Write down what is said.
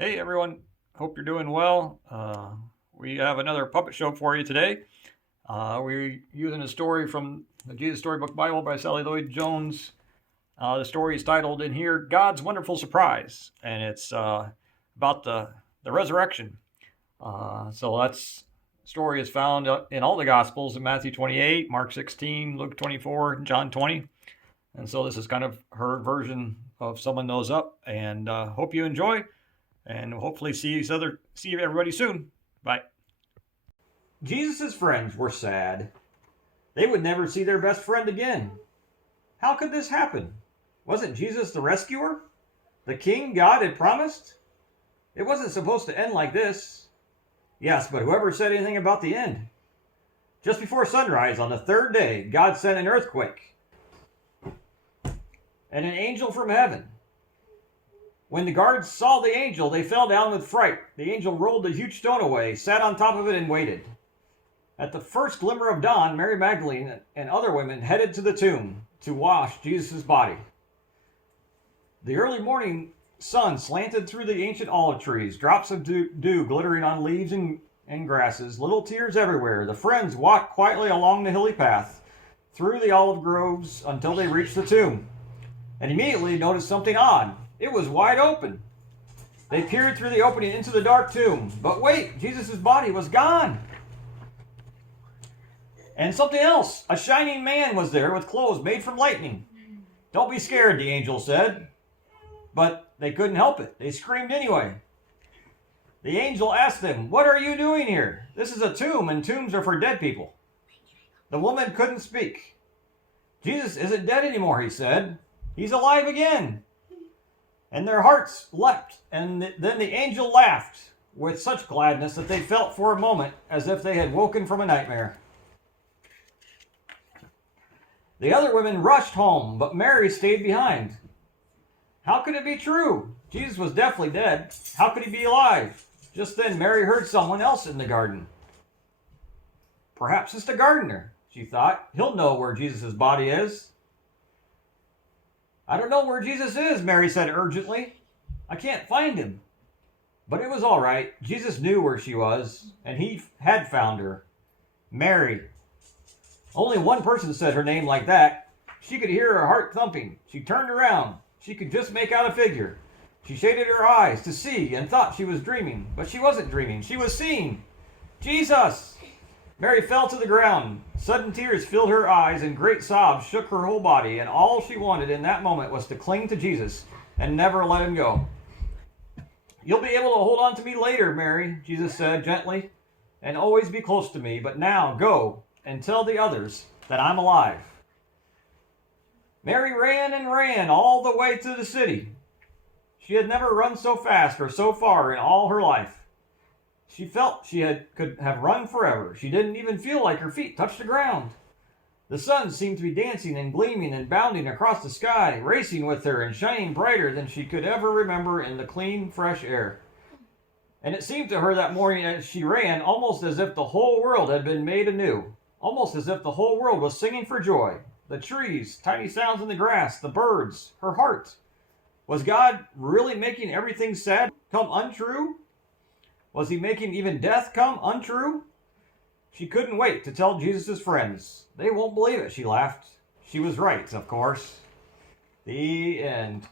Hey everyone, hope you're doing well. We have another puppet show for you today. We're using a story from the Jesus Storybook Bible by Sally Lloyd Jones. The story is titled in here God's Wonderful Surprise, and it's about the resurrection. So that's story is found in all the Gospels in Matthew 28, Mark 16, Luke 24, John 20. And so this is kind of her version of summing those up, and hope you enjoy. And hopefully see everybody soon. Bye. Jesus' friends were sad. They would never see their best friend again. How could this happen? Wasn't Jesus the rescuer? The king God had promised? It wasn't supposed to end like this. Yes, but whoever said anything about the end? Just before sunrise on the third day, God sent an earthquake and an angel from heaven. When the guards saw the angel, they fell down with fright. The angel rolled a huge stone away, sat on top of it, and waited. At the first glimmer of dawn, Mary Magdalene and other women headed to the tomb to wash Jesus' body. The early morning sun slanted through the ancient olive trees, drops of dew glittering on leaves and grasses, little tears everywhere. The friends walked quietly along the hilly path, through the olive groves, until they reached the tomb, and immediately noticed something odd. It was wide open. They peered through the opening into the dark tomb. But wait, Jesus' body was gone. And something else. A shining man was there with clothes made from lightning. Don't be scared, the angel said. But they couldn't help it. They screamed anyway. The angel asked them, "What are you doing here? This is a tomb, and tombs are for dead people." The woman couldn't speak. "Jesus isn't dead anymore," he said. "He's alive again." And their hearts leapt, and then the angel laughed with such gladness that they felt for a moment as if they had woken from a nightmare. The other women rushed home, but Mary stayed behind. How could it be true? Jesus was definitely dead. How could he be alive? Just then Mary heard someone else in the garden. Perhaps it's the gardener, she thought. He'll know where Jesus' body is. "I don't know where Jesus is," Mary said urgently. "I can't find him." But it was all right. Jesus knew where she was, and he had found her. Mary. Only one person said her name like that. She could hear her heart thumping. She turned around. She could just make out a figure. She shaded her eyes to see and thought she was dreaming. But she wasn't dreaming. She was seeing. Jesus! Mary fell to the ground. Sudden tears filled her eyes and great sobs shook her whole body, and all she wanted in that moment was to cling to Jesus and never let him go. "You'll be able to hold on to me later, Mary," Jesus said gently, "and always be close to me. But now go and tell the others that I'm alive." Mary ran and ran all the way to the city. She had never run so fast or so far in all her life. She felt could have run forever. She didn't even feel like her feet touched the ground. The sun seemed to be dancing and gleaming and bounding across the sky, racing with her and shining brighter than she could ever remember in the clean, fresh air. And it seemed to her that morning as she ran almost as if the whole world had been made anew, almost as if the whole world was singing for joy. The trees, tiny sounds in the grass, the birds, her heart. Was God really making everything sad come untrue? Was he making even death come untrue? She couldn't wait to tell Jesus' friends. They won't believe it, she laughed. She was right, of course. The end.